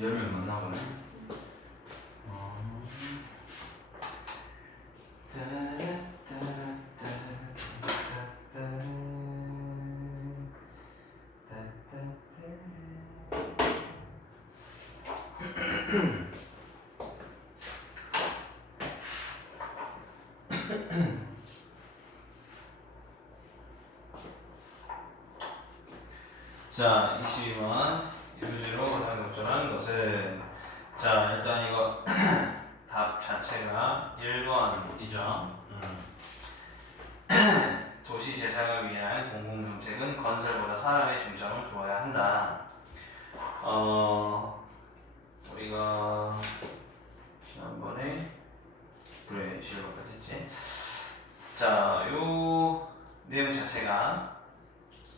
열면 보네. 어. 자, 22번 유지로 적절한 것은 자, 일단 이거 답 자체가 1번이죠. 음. 도시 재생을 위한 공공정책은 건설보다 사람의 중점을 두어야 한다. 어, 우리가 지난번에 그래 실버까지 했지. 자, 요 내용 자체가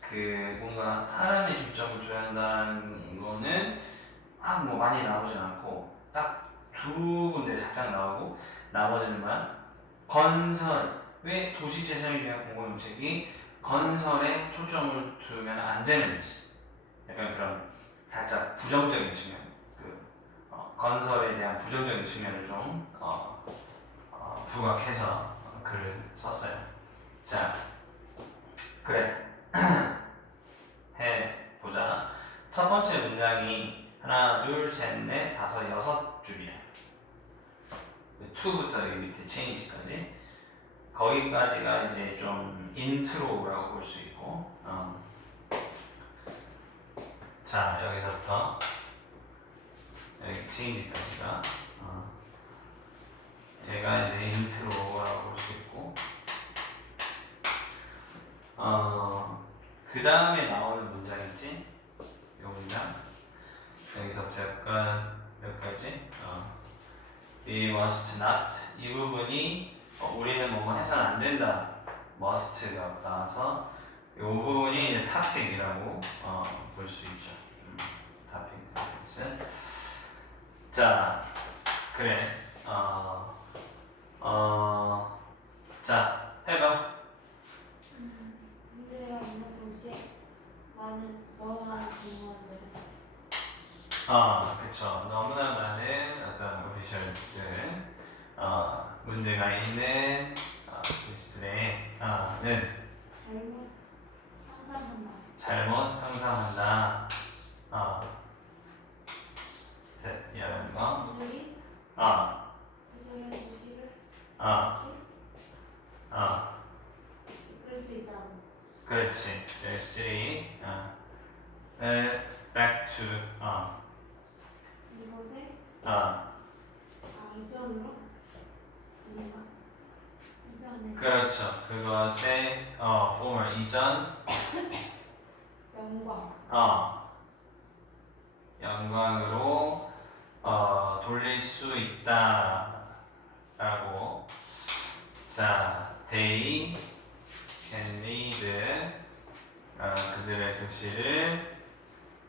그 뭔가 사람의 중점을 둬야 한다는 거는 막 뭐 많이 나오진 않고 딱 두 군데 살짝 나오고 나머지는만 건설. 왜 도시 재생을 위한 공공정책이 건설에 초점을 두면 안 되는지. 약간 그런 살짝 부정적인 측면. 그 어, 건설에 대한 부정적인 측면을 좀 어, 어, 부각해서 어, 글을 썼어요. 자 그래. 해 보자. 첫 번째 문장이 하나, 둘, 셋, 넷, 다섯, 여섯 줄이야. 2부터 여기 밑에 change까지. 거기까지가 이제 좀 인트로라고 볼 수 있고. 어. 자 여기서부터 여기 change까지가 어. 얘가 이제 인트로라고 볼 수 있고. 어. 그 다음에 나오는 문장 있지? 여기서부터 약간 몇 가지? 어. We must not. 이 부분이 어, 우리는 뭐뭐 해서는 안 된다. must가 나와서 이 부분이 이제 topic이라고 어, 볼수 있죠. 음, topic 자 그래. 어, 어, 자 해봐 문제가 있는 도시에 많은 뭐하는 공무원들은 아, 그쵸. 너무나 많은 어떤 오피셜들, 어, 문제가 있는 어, 도시들의 어, 는 잘못 상상한다. 잘못 상상한다. 어, 자, 이해하는 거. 도시를 어, 어, 이끌 수 있다고. 그렇지. 열심히, 어, 네, back to, 어, 아. 그렇죠. 그것의 어, former 이전, 영광. 어, 영광으로 어, 돌릴 수 있다라고. 자 they can lead 어, 그들의 도시를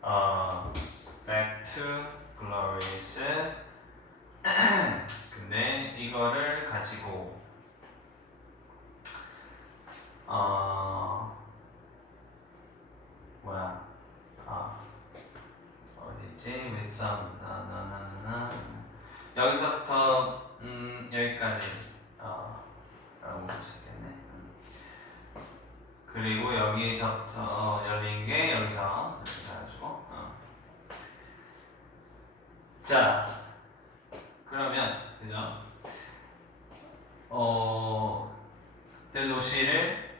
어, back to glorious 근데 이거를 가지고 어 뭐야 아 어디지? with 나나나나 여기서부터 음 여기까지 어 라고 있겠네 음. 그리고 여기서부터 열린 게 여기서 이렇게 해가지고 어. 자 그러면 그죠? 어 대도시를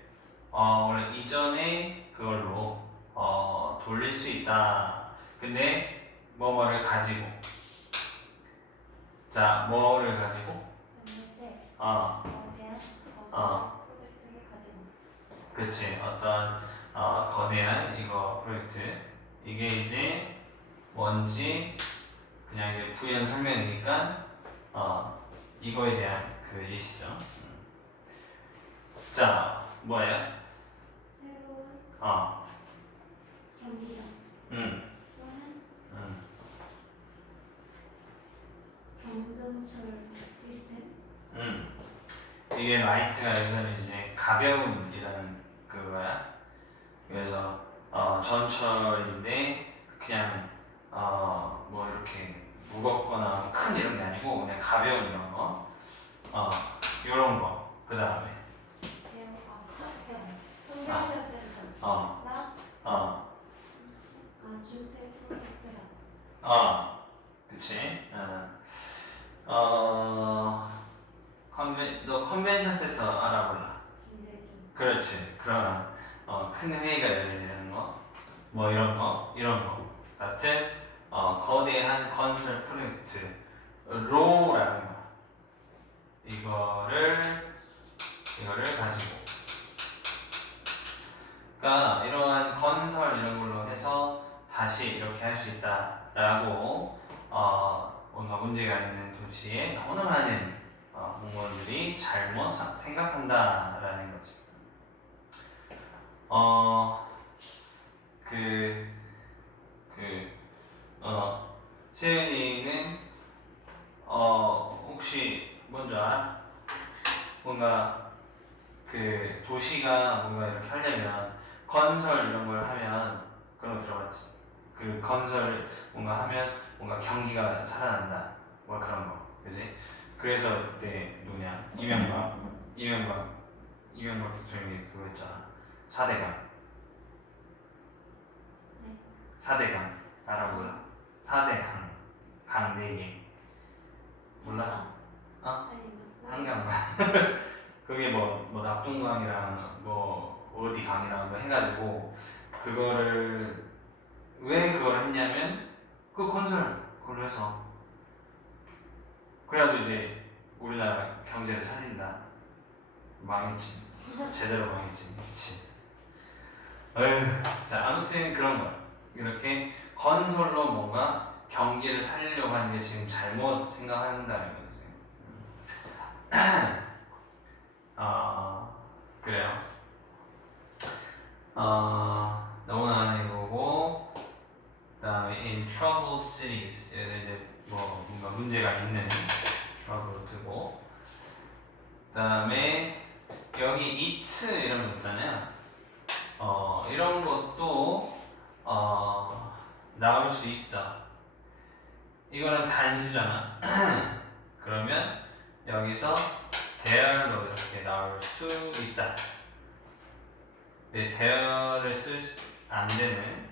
어 원래 이전에 그걸로 어 돌릴 수 있다. 근데 뭐뭐를 가지고? 자 뭐를 가지고? 어. 어. 그치. 어떤 어, 거대한 이거 프로젝트. 이게 이제 뭔지 그냥 이제 부연 설명이니까 어 이거에 대한 그 예시죠. 음. 자 뭐예요? 새로운 어 경기장 음, 또는 음. 경등철 시스템 음. 이게 라이트가 여기서는 이제 가벼운이라는 그거야. 그래서 어, 전철인데 그냥 어, 뭐 이렇게 무겁거나 큰 이런 게 아니고 그냥 가벼운 이런 거, 어, 이런 거. 그 다음에, 아. 어, 나 어. 어, 그치? 어, 어, 컨벤, 너 컨벤션 센터 알아볼라. 그렇지. 그런 어, 큰 회의가 열리는 거, 뭐 이런 거, 이런 거 같은 어, 거대한 건설 프로젝트 로라는 거. 이거를 이거를 가지고. 그러니까 이러한 건설 이런 걸로 해서 다시 이렇게 할 수 있다라고 어, 뭔가 문제가 있는 도시에 많은 어, 공무원들이 잘못 사- 생각한다라는 거지. 어, 그, 그, 어, 세연이는, 어, 혹시 뭔지 알아? 뭔가, 그, 도시가 뭔가 이렇게 하려면, 건설 이런 걸 하면, 그런 거 들어봤지? 그 건설 뭔가 하면, 뭔가 경기가 살아난다. 뭐 그런 거. 그지? 그래서 그때 누구냐? 이명박. 이명박. 이명박 대통령이 그거 했잖아. 4대강. 네. 4대강. 알아 몰라? 4대강. 강 4개. 몰라? 어? 한강강. 그게 뭐, 뭐 낙동강이랑 뭐 어디 강이랑 뭐 해가지고 그거를 왜 그걸 했냐면 그 건설 그걸로 해서 그래도 이제 우리나라 경제를 살린다. 망했지. 제대로 망했지. 그치. 에휴, 자 아무튼 그런 거야. 이렇게 건설로 뭔가 경기를 살리려고 하는 게 지금 잘못 생각한다는 거지. 아 그래요. 어 너무나 이거고 그 다음에 in troubled cities 여기서 이제 뭐 뭔가 문제가 있는 trouble 두고 그 다음에 여기 it's 이런 거 있잖아요. 어 이런 것도 어 나올 수 있어. 이거는 단수잖아. 그러면 여기서 대열로 이렇게 나올 수 있다. 근데 대열을 쓸 안 되는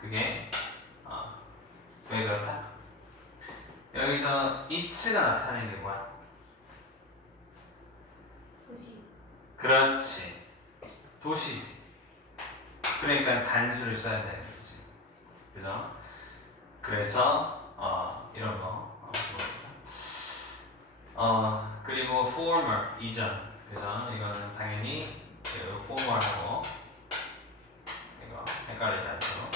그게 어, 왜 그렇다? 여기서 it가 나타내는 게 뭐야? 도시. 그렇지. 도시. 그러니까 단수를 써야 되는 거지. 그죠? 그래서 어, 이런 거. 어, 그리고 former 이전. 그죠? 이거는 당연히 그 former하고 이거 헷갈리지 않도록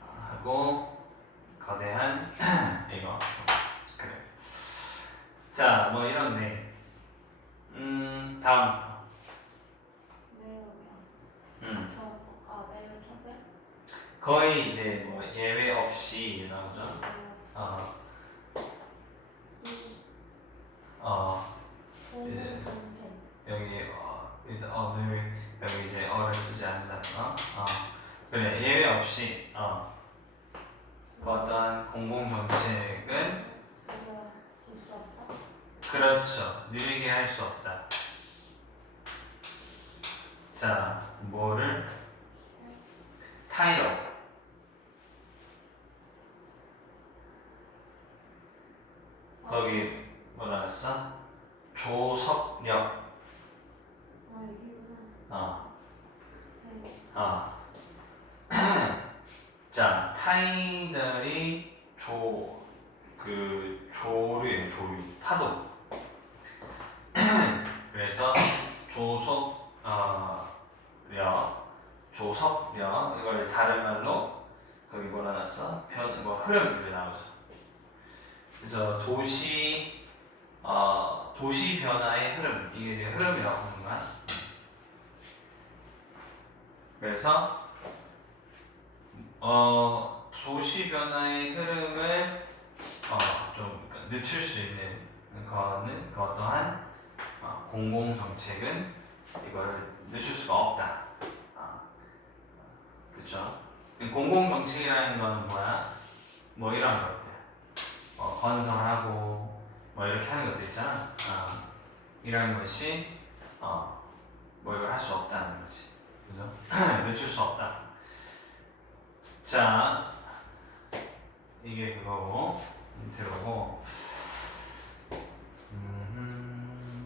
어, 하고 거대한 이거 그래. 자, 뭐 이런데. 음, 다음. 매우면. 음. 저, 아, 매우 차별? 거의 이제 뭐 예외 없이 나오죠. 어, 어, 공공 정책. 여기 어, 이제 어들 여기 이제 어를 쓰지 않는다는 거. 어, 그래 예외 없이 어, 그 어떤 공공 정책은. 그렇죠 느리게 할 수 없다. 자, 뭐를 타이틀 거기 뭐라 했어? 조석력. 아, 여기구나. 어. 네. 아. 자, 타이들이 조, 그, 조류예요, 조류. 파도. 그래서 조속, 어, 력, 조석력, 이걸 다른 말로, 거기 뭐라 놨어? 변, 뭐, 흐름. 그래서 도시, 어, 도시 변화의 흐름, 이게 이제 흐름이라고 하는 거야. 그래서 어 도시 변화의 흐름을 어 좀 늦출 수 있는 거는 그 어떠한 어, 공공 정책은 이걸 늦출 수가 없다. 아, 그렇죠? 공공 정책이라는 건 뭐야? 뭐 이런 것들 어, 건설하고 뭐 이렇게 하는 것들 있잖아. 아, 이런 것이 어, 뭐 이걸 할 수 없다는 거지. 그죠? 늦출 수 없다. 자 이게 그거고 음,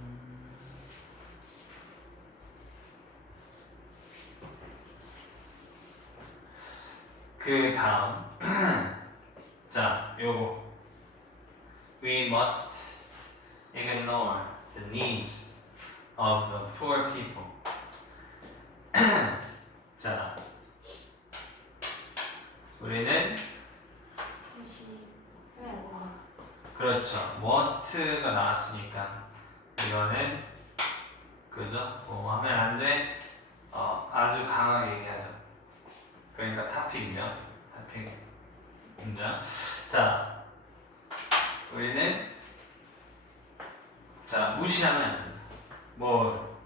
그 다음. 자 요거 we must ignore the needs of the poor people. 자 우리는 그렇죠. must가 나왔으니까 이거는 그죠? 뭐 하면 안 돼? 어, 아주 강하게 얘기하죠. 그러니까 타픽이죠 타픽 문장 자 우리는 자 무시하면 안 된다 뭐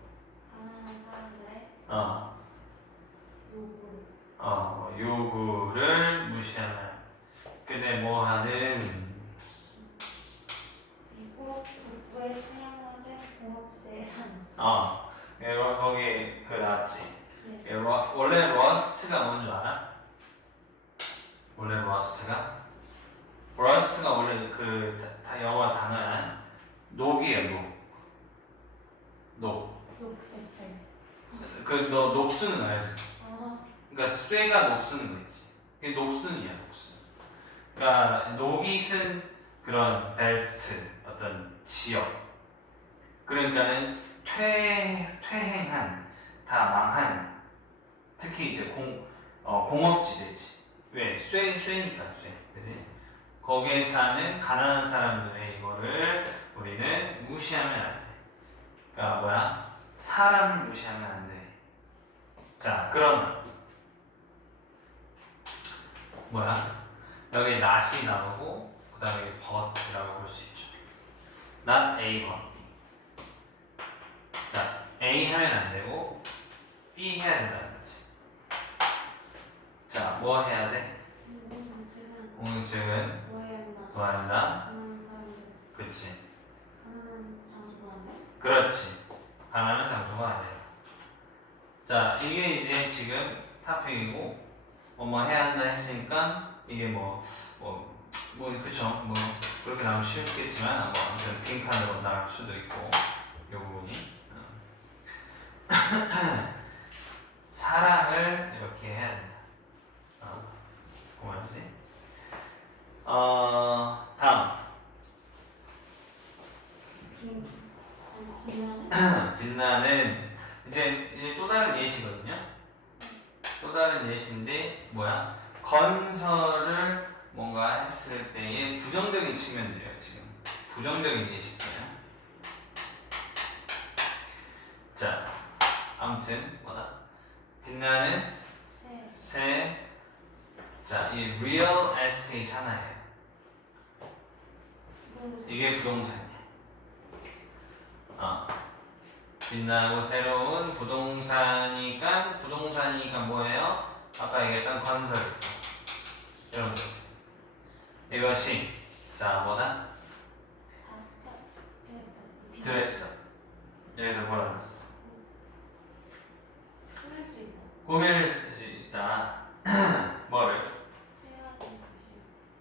사람들의 어, 요구 어, 요구를 무시하면 근데 뭐 하는 공업지대에 사는 어 이거 거기 그 나왔지 네. 예, 러- 원래 러스트가 뭔 줄 알아? 원래 러스트가? 러스트가 원래 그 다- 다 영어 단어야 녹이에요 녹 녹. 녹색색 그너 녹수는 알지? 아 그러니까 쇠가 녹쓰는 거 있지. 그게 녹슨이야 녹슨. 그러니까 녹이 쓴 그런 벨트 어떤 지역. 그러니까는 퇴 퇴행한 다 망한 특히 이제 공 어, 공업지대지. 왜? 쇠 쇠니까 쇠. 그지? 거기에 사는 가난한 사람들의 이거를 우리는 무시하면 안 돼. 그러니까 뭐야? 사람을 무시하면 안 돼. 자, 그럼 뭐야? 여기 not이 나오고 그 다음에 여기 but이라고 볼 수 있죠. not A but B. 자, A 하면 안 되고 B 해야 된다는 거지. 자, 뭐 해야 돼? 공업지대는 공증은 뭐해야 된다 뭐 한다? 가난한 사람들 그치. 아니야 그렇지. 가난한 장소가 아니라. 자, 이게 이제 지금 타픽이고, 뭐, 뭐 해야 한다 했으니까, 이게 뭐, 뭐, 뭐, 그쵸. 뭐, 그렇게 나오면 쉽겠지만, 뭐, 아무튼 빈칸으로 나올 수도 있고, 요 부분이. 어. 사랑을 이렇게 해야 된다. 어, 고맙지? 어, 다음. 빛나는 이제, 또 다른 예시거든요. 또 다른 예시인데 뭐야? 건설을 뭔가 했을 때의 부정적인 측면들이에요 지금. 부정적인 예시잖아요. 자, 아무튼 뭐다? 빛나는 새 새. 자, 이 real estate 하나예요. 이게 부동산이야. 어. 빛나고 새로운 부동산이니까 부동산이니까 뭐예요? 아까 얘기했던 건설 이런 거 있어. 이것이 자 뭐다? 다 드레스 여기서 뭐라 그랬어? 끊을 수 있다 꾸밀 수 있다 뭐를?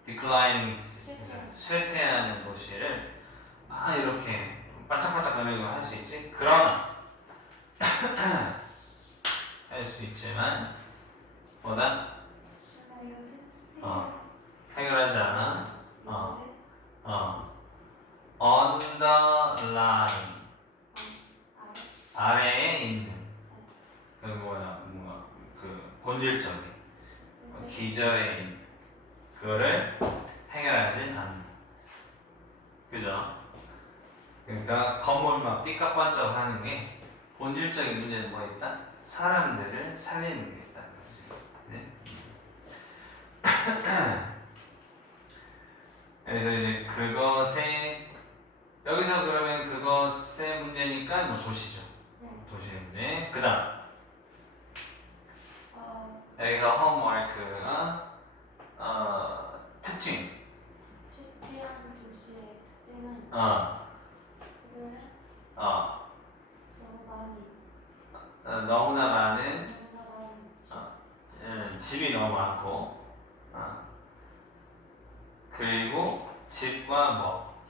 declining 쇠퇴. 쇠퇴하는 도시를 아 이렇게 반짝반짝 거리고 할 수 있지 그러나 할 수 있지만 뭐다 어. 해결하지 않아 어. 어 아래 아래에 있는 그 뭐야 뭔가 그 본질적인 어, 기저에 있는 그거를 해결하지 않는 그죠? 그러니까 건물만 삐까뻔쩍 하는 게 본질적인 문제는 뭐 있다? 사람들을 살리는 게 거지. 네? 그래서 이제 그것에 여기서 그러면 그것의 문제니까 뭐 도시죠. 네. 도시인데 그다음 어 여기서 홈워크가 어, 특징 어, 그거는 어, 너무 많이 어, 너무나 많은 너무나 많이 음, 집이 너무 많고, 어. 그리고 집과 뭐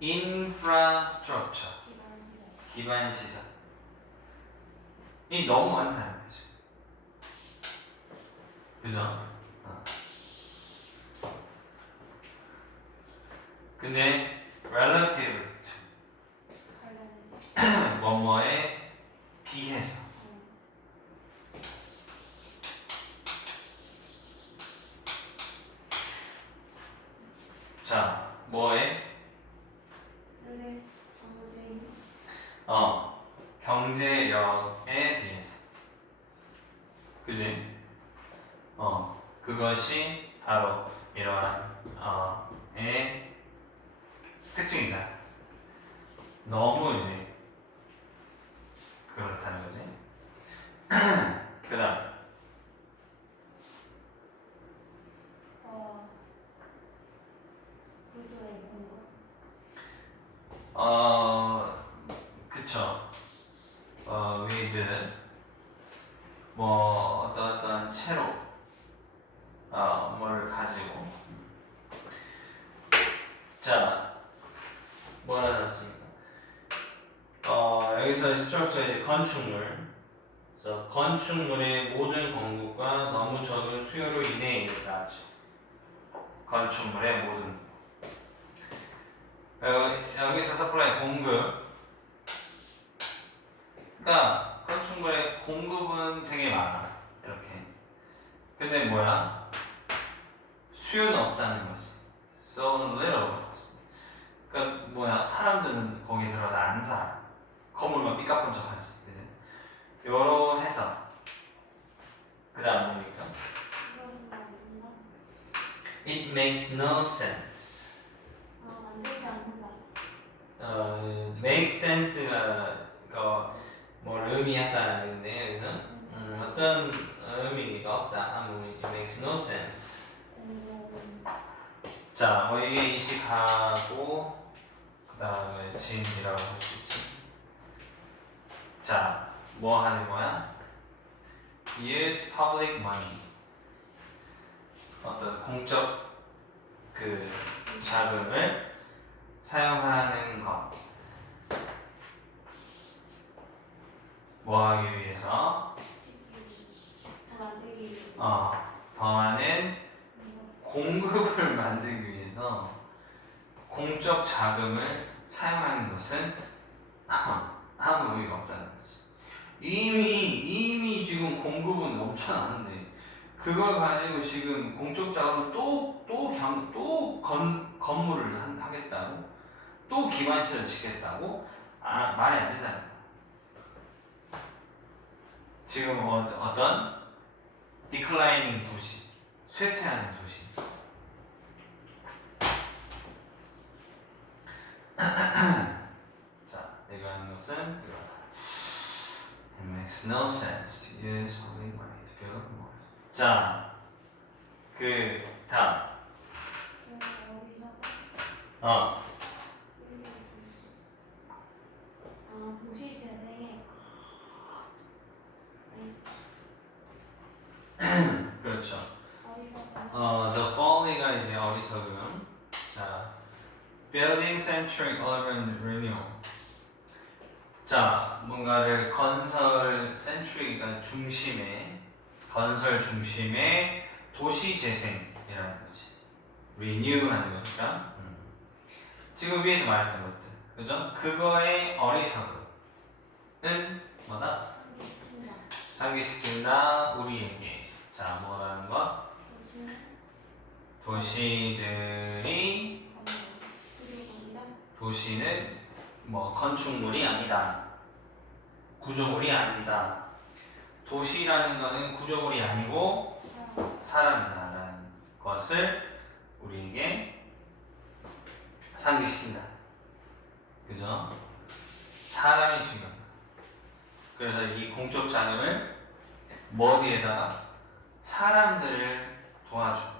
infrastructure 기반 시설 기반 시설 이 너무 많다는 거죠. 그죠? 어. 근데 relative 뭐뭐에 비해서 자 뭐에 그들의 경제인 어 경제력에 비해서 그지? 어 그것이 바로 이러한 어의 특징이다. 너무 이제 그렇다는 거지. 그다음 어 구조의 공급 어 그쵸. 어 with 뭐 어떤 어떤 채로 어 뭐를 가지고 자 뭐라 했습니까? 어 여기서 스트럭처 이제 건축물 그래서 건축물의 모든 공급과 너무 적은 수요로 인해 하죠. 건축물의 모든 여- 여기서 서플라이 공급. 그러니까 건축물의 공급은 되게 많아 이렇게. 근데 뭐야? 수요는 없다는 거지. so little 그러니까 뭐야? 사람들은 거기 들어서 안 살아 건물만 삐까뻔쩍하지? 요로 해서 그 다음 뭡니까 It makes no sense. 아 만들지 않는다 어, make sense가 그뭘 의미하다는 건데 여기서 음, 어떤 의미가 없다. 아무 it makes no sense. 음, 자, 뭐 이게 이식하고 그 다음에 진이라고 할 수 있지. 자, 뭐 하는 거야? use public money 어떤 공적 그 자금을 사용하는 것. 뭐 하기 위해서? 어, 더 많은 음, 공급을 만들기 위해서 공적 자금을 사용하는 것은 아무 의미가 없다는 거지. 이미 이미 지금 공급은 넘쳐나는데 그걸 가지고 지금 공적 자금을 또또또 건물을 한- 하겠다고 또 기반시설 짓겠다고 아 말이 안 된다는 거야. 지금 어, 어떤 디클라이닝 도시 쇠퇴하는 도시. 자, 내가 하는 것은 이거다. It makes no sense to use public money. 자, 그. 그 어디서 어, 아 그렇죠. 어, the following가 이제 어리석음. 자, building centric urban renewal. 자, 뭔가를 건설 centric가 중심에 건설 중심의 도시 재생이라는 거지. renew하는 거니까. 음. 지금 위에서 말했던 것들, 그죠? 그거의 어리석음은 뭐다? 상기시킨다 우리에게. 자, 뭐라는 거? 도시들이 도시는 뭐 건축물이 아니다. 구조물이 아니다. 도시라는 거는 구조물이 아니고 사람 사람이다라는 것을 우리에게 상기시킨다. 그죠? 사람이 중요합니다. 그래서 이 공적 자금을 뭐 어디에다가 사람들을 도와주고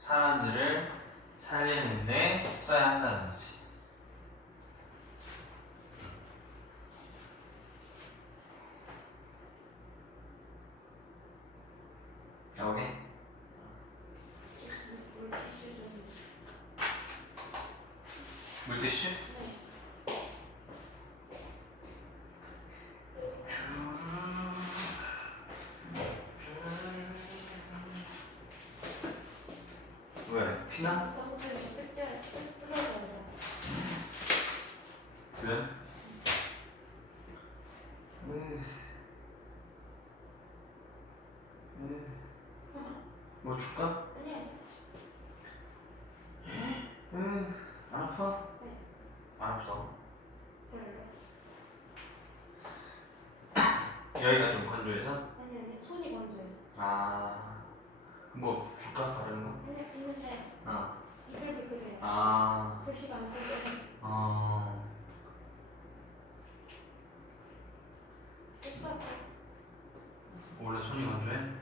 사람들을 살리는데 써야 한다는 거지. 오케이. 물티슈? 네. 왜? 피나? 아까 호텔에서 뜯겨 뜯어져요. 왜? 왜? 왜? 뭐 줄까? 아니 왜? 안 아파? 네. 안 아파. 별로. 여기가 좀 건조해서? 아니 아니 손이 건조해서. 아, 뭐 줄까? 다른 거? 아니 있는데 어. 이끌비끌해요. 아, 글씨가 안 쓰고 어. 됐어. 원래 손이 건조해? 네.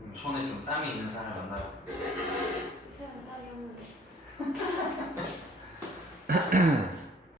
음, 손에 좀 땀이 있는 사람을 만나고. 이사람 딸이 없는데.